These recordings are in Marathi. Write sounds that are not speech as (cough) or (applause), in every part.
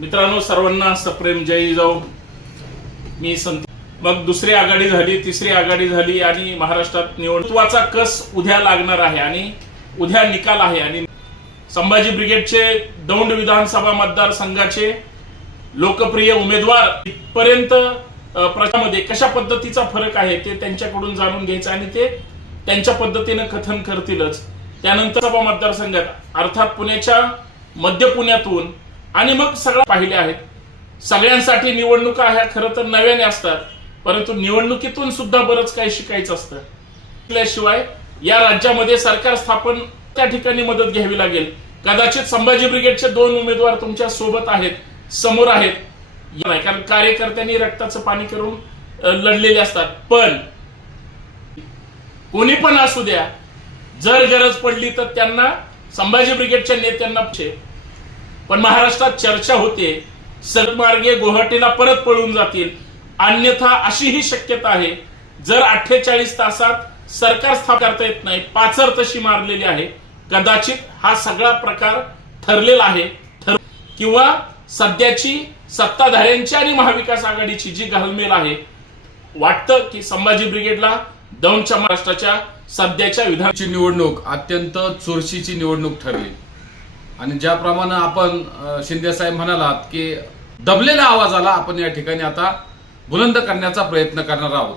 मित्रांनो सर्वांना सप्रेम जय जाऊ. मी संत मग दुसरी आघाडी झाली तिसरी आघाडी झाली आणि महाराष्ट्रात निवडणुकीचा कस उद्या लागणार आहे आणि उद्या निकाल आहे आणि संभाजी ब्रिगेडचे दौंड विधानसभा मतदारसंघाचे लोकप्रिय उमेदवार इथपर्यंत प्रजामध्ये कशा पद्धतीचा फरक आहे ते त्यांच्याकडून जाणून घ्यायचं आणि ते त्यांच्या पद्धतीनं कथन करतीलच. त्यानंतर सभा मतदारसंघात अर्थात पुण्याच्या मध्य पुण्यातून आणि मग सगळं पाहिले आहेत. सगळ्यांसाठी निवडणुका ह्या खरं तर नव्याने असतात परंतु निवडणुकीतून सुद्धा बरंच काही शिकायचं असतं. शिवाय या राज्यामध्ये सरकार स्थापन त्या ठिकाणी मदत घ्यावी लागेल. कदाचित संभाजी ब्रिगेडचे दोन उमेदवार तुमच्यासोबत आहेत समोर आहेत. नाही कारण कार्यकर्त्यांनी रक्ताचं पाणी करून लढलेले असतात. पण कोणी पण असू द्या जर गरज पडली तर त्यांना संभाजी ब्रिगेडच्या नेत्यांना पण महाराष्ट्रात चर्चा होते सरमार्गे गुवाहाटीला परत पळून जातील. अन्यथा अशीही शक्यता आहे जर अठ्ठेचाळीस तासात सरकार स्थापन करता येत नाही पाचर तशी मारलेली आहे कदाचित हा सगळा प्रकार ठरलेला आहे ठर किंवा सध्याची सत्ताधाऱ्यांची आणि महाविकास आघाडीची जी घालमेल आहे वाटतं की संभाजी ब्रिगेडला दौंडच्या महाराष्ट्राच्या सध्याच्या विधानाची निवडणूक अत्यंत चुरशीची निवडणूक ठरली. आणि ज्याप्रमाणे आपण शिंदेसाहेब म्हणालात की दबलेल्या आवाजाला आपण या ठिकाणी आता बुलंद करण्याचा प्रयत्न करणार आहोत.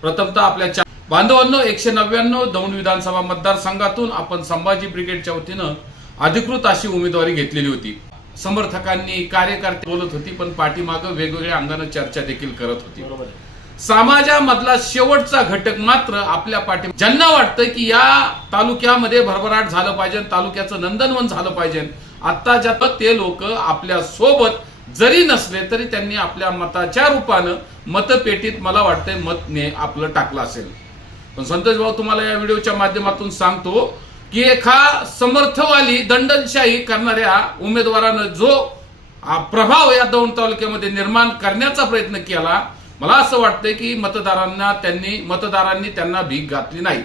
प्रथमतः आपल्या चा- बांधवांनो एकशे नव्याण्णव दौंड विधानसभा मतदारसंघातून आपण संभाजी ब्रिगेडच्या वतीनं अधिकृत अशी उमेदवारी घेतलेली होती. समर्थकांनी कार्यकर्ते बोलत होती पण पाठीमागं वेगवेगळ्या अंगानं चर्चा देखील करत होती. बरोबर समाजामधला शेवटचा घटक मात्र आपल्या पाठी ज्यांना वाटतं की या तालुक्यामध्ये भरभराट झालं पाहिजे तालुक्याचं नंदनवन झालं पाहिजे. आता ज्या ते लोक आपल्यासोबत जरी नसले तरी त्यांनी आपल्या मताच्या रूपानं मतपेटीत मला वाटतंय मतने आपलं टाकलं असेल. पण संतोष भाऊ तुम्हाला या व्हिडिओच्या माध्यमातून सांगतो की एका समर्थवाली दंडनशाही करणाऱ्या उमेदवारानं जो प्रभाव या दौंड तालुक्यामध्ये निर्माण करण्याचा प्रयत्न केला मला असं वाटतंय की मतदारांना त्यांनी मतदारांनी त्यांना भीक घातली नाही.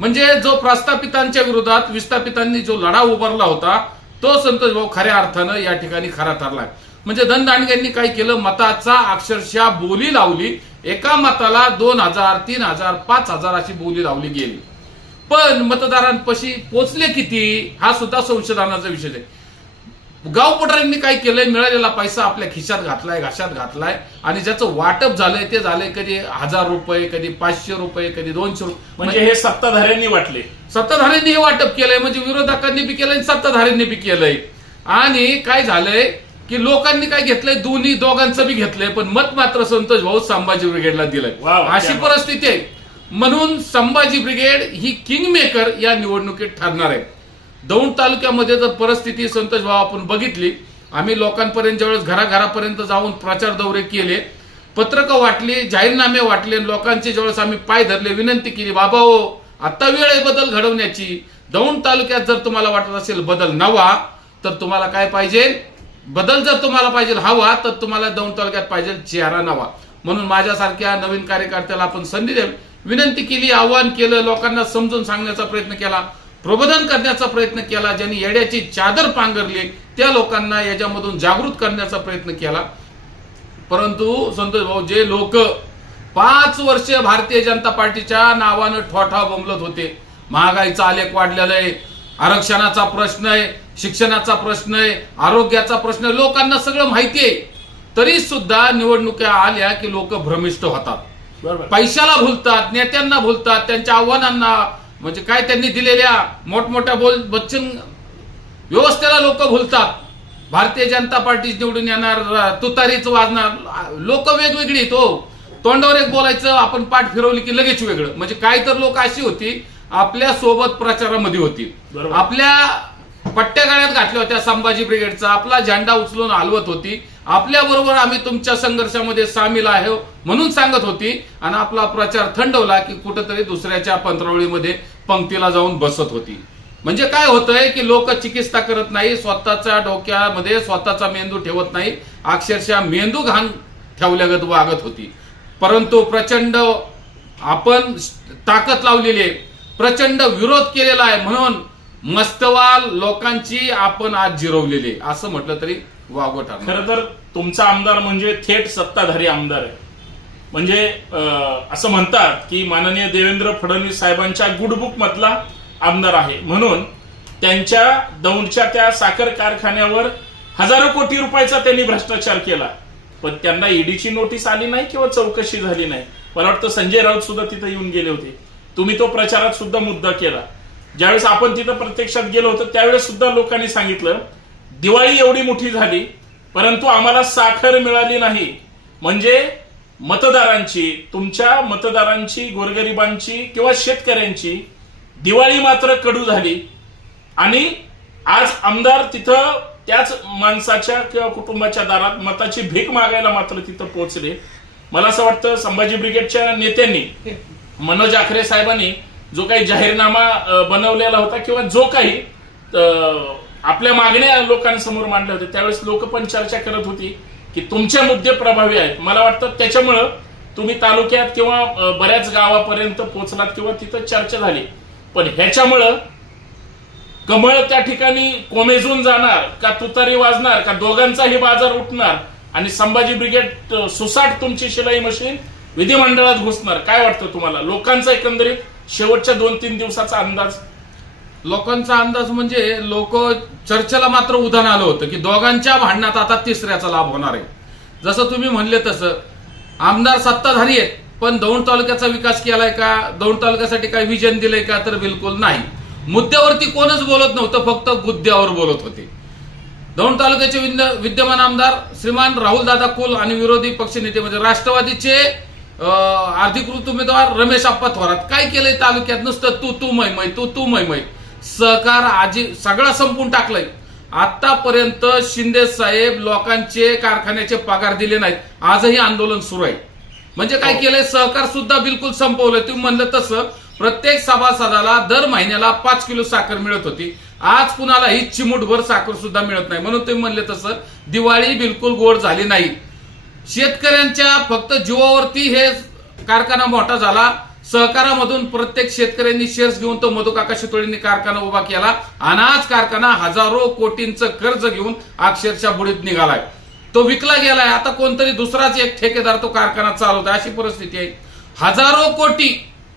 म्हणजे जो प्रस्थापितांच्या विरोधात विस्थापितांनी जो लढा उभारला होता तो संतोष भाऊ खऱ्या अर्थानं या ठिकाणी खरा ठरलाय. म्हणजे दंडाणग्यांनी काय केलं? मताचा अक्षरशः बोली लावली. एका मताला दोन हजार तीन हजार पाच हजार अशी बोली लावली गेली. पण मतदारांपाशी पोचले किती? हा सुद्धा संशोधनाचा विषय आहे. गाव पुढाऱ्यांनी काय केलंय? मिळालेला पैसा आपल्या खिशात घातलाय घाशात घातलाय. आणि ज्याचं वाटप झालंय ते झालंय कधी हजार रुपये कधी पाचशे रुपये कधी दोनशे रुपये. म्हणजे हे सत्ताधाऱ्यांनी वाटले. सत्ताधाऱ्यांनी हे वाटप केलंय म्हणजे विरोधकांनी बी केलंय सत्ताधाऱ्यांनी बी केलंय. आणि काय झालंय? की लोकांनी काय घेतलंय? दोन्ही दोघांचं बी घेतलंय पण मत मात्र संतोष भाऊ संभाजी ब्रिगेडला दिलंय. अशी. परिस्थिती आहे. म्हणून संभाजी ब्रिगेड ही किंग मेकर या निवडणुकीत ठरणार आहे. दौंड तालुक्यामध्ये जर परिस्थिती संतोष भाऊ आपण बघितली आम्ही लोकांपर्यंत ज्यावेळेस घराघरापर्यंत जाऊन प्रचार दौरे केले पत्रकं वाटली जाहीरनामे वाटले आणि लोकांचे ज्यावेळेस आम्ही पाय धरले विनंती केली बाबा हो आता वेळ आहे बदल घडवण्याची. दौंड तालुक्यात जर तुम्हाला वाटत असेल बदल नवा तर तुम्हाला काय पाहिजे? बदल जर तुम्हाला पाहिजे हवा तर तुम्हाला दौंड तालुक्यात पाहिजे चेहरा नवा. म्हणून माझ्यासारख्या नवीन कार्यकर्त्याला आपण संधी द्यावी विनंती केली आव्हान केलं लोकांना समजून सांगण्याचा प्रयत्न केला. प्रबोधन करण्याचा प्रयत्न केला ज्यांनी येड्याची चादर पांघरली त्या लोकांना याच्यामधून जागृत करण्याचा प्रयत्न केला. परंतु संतोष भाऊ जे लोक पाच वर्ष भारतीय जनता पार्टीच्या नावानं ठोठा बोंबलत होते. महागाईचा आलेख वाढलेला आहे आरक्षणाचा प्रश्न आहे शिक्षणाचा प्रश्न आहे आरोग्याचा प्रश्न आहे लोकांना सगळं माहिती आहे. तरी सुद्धा निवडणुका आल्या की लोक भ्रमिष्ट होतात. पैशाला भुलतात नेत्यांना भुलतात त्यांच्या आव्हानांना म्हणजे काय त्यांनी दिलेल्या मोठमोठ्या बोल बच्चन व्यवस्थेला लोक भुलतात. भारतीय जनता पार्टी निवडून येणार तुतारीच वाजणार लोक वेगवेगळी तो तोंडावर एक बोलायचं आपण पाठ फिरवली की लगेच वेगळं. म्हणजे काय तर लोक अशी होती आपल्यासोबत प्रचारामध्ये होती. आपल्या पट्ट्या गाड्यात घातल्या होत्या संभाजी ब्रिगेडचा आपला झेंडा उचलून हलवत होती. आपल्या बरोबर आम्ही तुमच्या संघर्षामध्ये सामील आहे म्हणून सांगत होती. आणि आपला प्रचार थंडवला की कुठंतरी दुसऱ्याच्या पंतरवळीमध्ये पंक्तीला जाऊन बसत होती. म्हणजे काय होतंय की लोक चिकित्सा करत नाही स्वतःच्या डोक्यामध्ये स्वतःचा मेंदू ठेवत नाही अक्षरशः मेंदू घाण ठेवल्यागत वागत होती. परंतु प्रचंड आपण ताकद लावलेली आहे प्रचंड विरोध केलेला आहे म्हणून मस्तवाल लोकांची आपण आज जिरवलेली असं म्हटलं तरी वागवं ठरणार. खरं तर तुमचा आमदार म्हणजे थेट सत्ताधारी आमदार आहे. म्हणजे असं म्हणतात की माननीय देवेंद्र फडणवीस साहेबांच्या गुडबुक मधला आमदार आहे. म्हणून त्यांच्या दौंडच्या त्या साखर कारखान्यावर हजारो कोटी रुपयाचा त्यांनी भ्रष्टाचार केला. पण त्यांना ईडीची नोटीस आली नाही किंवा चौकशी झाली नाही. मला वाटतं संजय राऊत सुद्धा तिथे येऊन गेले होते. तुम्ही तो प्रचारात सुद्धा मुद्दा केला. ज्यावेळेस आपण तिथं प्रत्यक्षात गेलो होतो त्यावेळेस सुद्धा लोकांनी सांगितलं दिवाळी एवढी मोठी झाली परंतु आम्हाला साखर मिळाली नाही. म्हणजे मतदारांची तुमच्या मतदारांची गोरगरिबांची किंवा शेतकऱ्यांची दिवाळी मात्र कडू झाली. आणि आज आमदार तिथं त्याच माणसाच्या किंवा कुटुंबाच्या दारात मताची भीक मागायला मात्र तिथं पोहोचले. मला असं वाटतं संभाजी ब्रिगेडच्या नेत्यांनी मनोज आखरे साहेबांनी जो काही जाहीरनामा बनवलेला होता किंवा जो काही आपल्या मागण्या लोकांसमोर मांडल्या होत्या त्यावेळेस लोक पण चर्चा करत होती. की तुमचे मुद्दे प्रभावी आहेत. मला वाटतं त्याच्यामुळं तुम्ही तालुक्यात किंवा बऱ्याच गावापर्यंत पोहोचलात किंवा तिथं चर्चा झाली. पण ह्याच्यामुळं कमळ त्या ठिकाणी कोमेजून जाणार का तुतारी वाजणार का दोघांचाही बाजार उठणार आणि संभाजी ब्रिगेड सुसाट तुमची शिलाई मशीन विधिमंडळात घुसणार? काय वाटतं तुम्हाला? लोकांचा एकंदरीत शेवटच्या दोन तीन दिवसाचा अंदाज लोकांचा अंदाज म्हणजे लोक चर्चेला मात्र उधाण आलं होतं की दोघांच्या भांडणात आता तिसऱ्याचा लाभ होणार आहे. जसं तुम्ही म्हणले तसं आमदार सत्ताधारी आहेत पण दौंड तालुक्याचा विकास केलाय का दौंड तालुक्यासाठी काय विजन दिलंय का तर बिलकुल नाही. मुद्द्यावरती कोणच बोलत नव्हतं फक्त गुद्द्यावर बोलत होते. दौंड तालुक्याचे विद्य- विद्यमान आमदार श्रीमान राहुल दादा कुल आणि विरोधी पक्षनेते म्हणजे राष्ट्रवादीचे अधिकृत उमेदवार रमेश आप्पा थोरात. काय केलंय तालुक्यात? नुसतं तू तू मै तू तू मै सहकार आजी सगळा संपून टाकलंय. आतापर्यंत शिंदे साहेब लोकांचे कारखान्याचे पगार दिले नाहीत. आजही आंदोलन सुरू आहे. म्हणजे काय हो. केलंय? सहकार सुद्धा बिलकुल संपवलंय. तुम्ही म्हणलं तसं प्रत्येक सभासदाला दर महिन्याला पाच किलो साखर मिळत होती. आज कुणाला ही चिमूटभर साखर सुद्धा मिळत नाही. म्हणून तुम्ही म्हणले तसं दिवाळी बिलकुल गोड झाली नाही. शेतकऱ्यांच्या फक्त जीवावरती हे कारखाना मोठा झाला. सहकारामधून प्रत्येक शेतकऱ्यांनी शेअर्स घेऊन तो मधुकाका शितोळींनी कारखाना उभा केला. आणि आज कारखाना हजारो कोटींचं कर्ज घेऊन अक्षरशः बुडीत निघालाय. तो विकला गेलाय. आता कोणतरी दुसराच एक ठेकेदार तो कारखाना चालवतोय. अशी परिस्थिती आहे. हजारो कोटी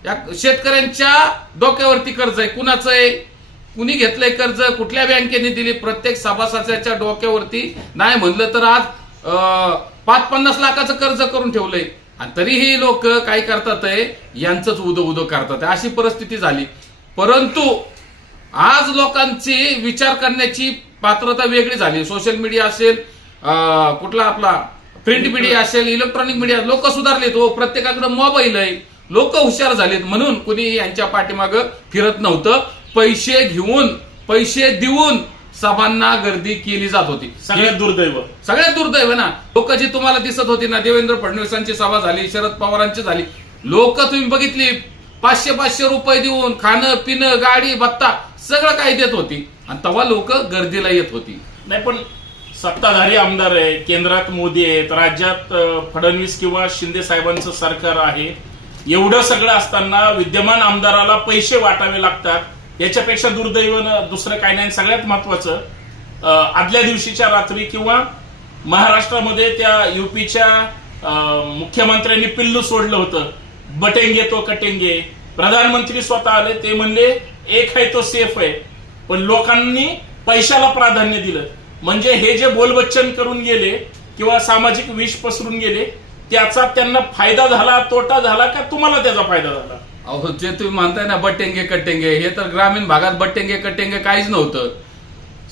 या शेतकऱ्यांच्या डोक्यावरती कर्ज आहे. कुणाचं आहे? कुणी घेतलंय कर्ज? कुठल्या बँकेने दिली? प्रत्येक सभासदाच्या डोक्यावरती. नाही म्हणलं तर आज पाच पन्नास लाखाचं कर्ज करून ठेवलंय. आणि तरीही लोक काय करतात आहे यांचंच उदो उदो करतात अशी परिस्थिती झाली. परंतु आज लोकांची विचार करण्याची पात्रता वेगळी झाली. सोशल मीडिया असेल कुठला आपला प्रिंट मीडिया असेल इलेक्ट्रॉनिक मीडिया लोक सुधारलेत हो. प्रत्येकाकडे मोबाईल आहे. लोक हुशार झालेत म्हणून कुणी यांच्या पाठीमागं फिरत नव्हतं. पैसे घेऊन पैसे देऊन सभांना गर्दी केली जात होती. सगळ्यात दुर्दैव. सगळ्यात दुर्दैव ना. लोक जी तुम्हाला दिसत होती ना देवेंद्र फडणवीसांची सभा झाली शरद पवारांची झाली. लोक तुम्ही बघितली पाचशे पाचशे रुपये देऊन खाणं पिणं गाडी भत्ता सगळं काही देत होती. आणि तेव्हा लोक गर्दीला येत होती. नाही पण सत्ताधारी आमदार आहे केंद्रात मोदी आहेत राज्यात फडणवीस किंवा शिंदे साहेबांचं सरकार आहे. एवढं सगळं असताना विद्यमान आमदाराला पैसे वाटावे लागतात. याच्यापेक्षा दुर्दैवानं दुसरं काय नाही. सगळ्यात महत्वाचं आदल्या दिवशीच्या रात्री किंवा महाराष्ट्रामध्ये त्या युपीच्या मुख्यमंत्र्यांनी पिल्लू सोडलं होतं. बटेंगे तो कटेंगे. प्रधानमंत्री स्वतः आले ते म्हणले एक आहे तो सेफ आहे. पण लोकांनी पैशाला प्राधान्य दिलं. म्हणजे हे जे बोलबच्चन करून गेले किंवा सामाजिक विष पसरून गेले त्याचा त्यांना फायदा झाला तोटा झाला का तुम्हाला त्याचा फायदा झाला? अहो जे तुम्ही म्हणताय ना बट्टेंगे कट्टेंगे हे तर ग्रामीण भागात बट्टेंगे कट्टेंगे काहीच नव्हतं.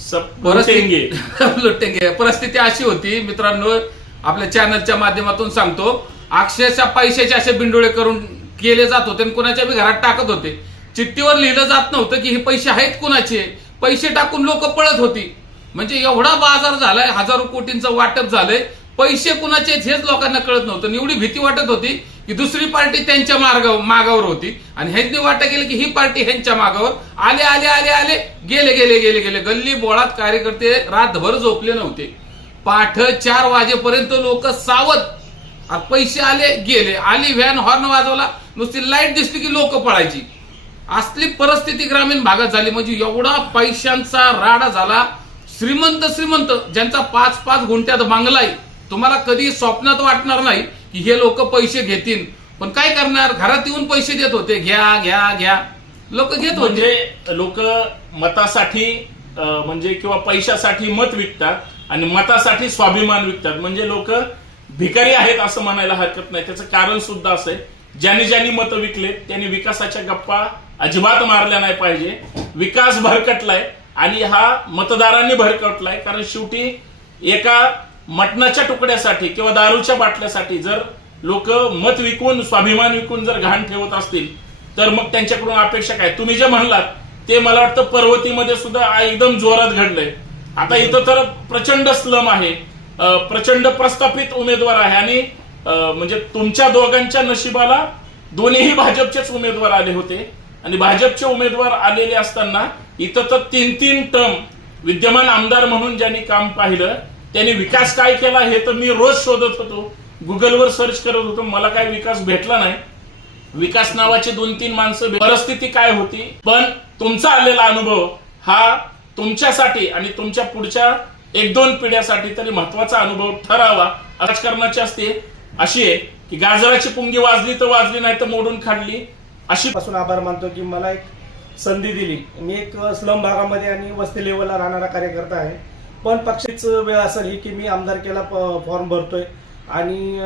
सब परिस्थिती (laughs) परिस्थिती अशी होती मित्रांनो आपल्या चॅनलच्या माध्यमातून सांगतो अक्षरशः पैशाचे असे बिंडोळे करून केले जात होते आणि कुणाच्या बी घरात टाकत होते. चिठ्ठीवर लिहिलं जात नव्हतं की हे पैसे आहेत कुणाचे? पैसे टाकून लोक पळत होती. म्हणजे एवढा बाजार झालाय हजारो कोटींचं वाटप झालंय. पैसे कुणाचे हेच लोकांना कळत नव्हतं. एवढी भीती वाटत होती की दुसरी पार्टी त्यांच्या मार्ग मागावर होती. आणि ह्यांनी वाटत गेलं की ही पार्टी ह्यांच्या मागावर. आले आले आले आले. गेले गेले गेले गेले. गल्ली बोळात कार्यकर्ते रातभर झोपले नव्हते. पाठ चार वाजेपर्यंत लोक सावध. पैसे आले गेले. आली व्हॅन हॉर्न वाजवला. नुसती लाइट दिसली की लोक पळायची. असली परिस्थिती ग्रामीण भागात झाली. म्हणजे एवढा पैशांचा राडा झाला. श्रीमंत श्रीमंत. ज्यांचा पाच पाच गुंठ्यात बांगला आहे तुम्हाला कधी स्वप्नात वाटणार नाही. की हे लोक पैसे घेतील. पण काय करणार? घरात येऊन पैसे देत होते. घ्या घ्या घ्या. लोक घेत होते. म्हणजे लोक मतासाठी म्हणजे किंवा पैशासाठी मत विकतात आणि मतासाठी स्वाभिमान विकतात. म्हणजे लोक भिकारी आहेत असं म्हणायला हरकत नाही. त्याचं कारण सुद्धा असं आहे. ज्यांनी ज्यांनी मतं विकले त्यांनी विकासाच्या गप्पा अजिबात मारल्या नाही पाहिजे. विकास भरकटलाय आणि हा मतदारांनी भरकटलाय. कारण शेवटी एका मटणाच्या तुकड्यासाठी किंवा दारूच्या बाटल्यासाठी जर लोक मत विकून स्वाभिमान विकून जर घाण ठेवत असतील तर मग त्यांच्याकडून अपेक्षा काय? तुम्ही जे म्हणलात ते मला वाटतं पर्वतीमध्ये सुद्धा एकदम जोरात घडलंय. आता इथं तर प्रचंड स्लम आहे प्रचंड प्रस्थापित उमेदवार आहे आणि म्हणजे तुमच्या दोघांच्या नशिबाला दोन्हीही भाजपचेच उमेदवार आले होते. आणि भाजपचे उमेदवार आलेले असताना इथं तर तीन तीन टर्म विद्यमान आमदार म्हणून ज्यांनी काम पाहिलं त्यांनी विकास काय केला हे तर मी रोज शोधत होतो. गुगलवर सर्च करत होतो. मला काय विकास भेटला नाही. विकास नावाची दोन तीन माणसं परिस्थिती काय होती? पण तुमचा आलेला अनुभव हा तुमच्यासाठी आणि तुमच्या पुढच्या एक दोन पिढ्यासाठी तरी महत्त्वाचा अनुभव ठरावा. राजकारणाची असते अशी आहे की गाजराची पुंगी वाजली तर वाजली नाही तर मोडून काढली अशी पासून आभार मानतो की मला एक संधी दिली. मी एक स्लम भागामध्ये आणि वस्ती लेवलला राहणारा कार्यकर्ता आहे. पण पक्षीच वेळ असेल ही की मी आमदारकीला फॉर्म भरतोय आणि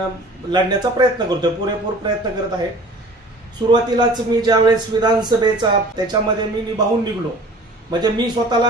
लढण्याचा प्रयत्न करतोय पुरेपूर प्रयत्न करत आहे. सुरुवातीलाच मी ज्यावेळेस विधानसभेचा त्याच्यामध्ये मी निभावून निघलो. म्हणजे मी स्वतःला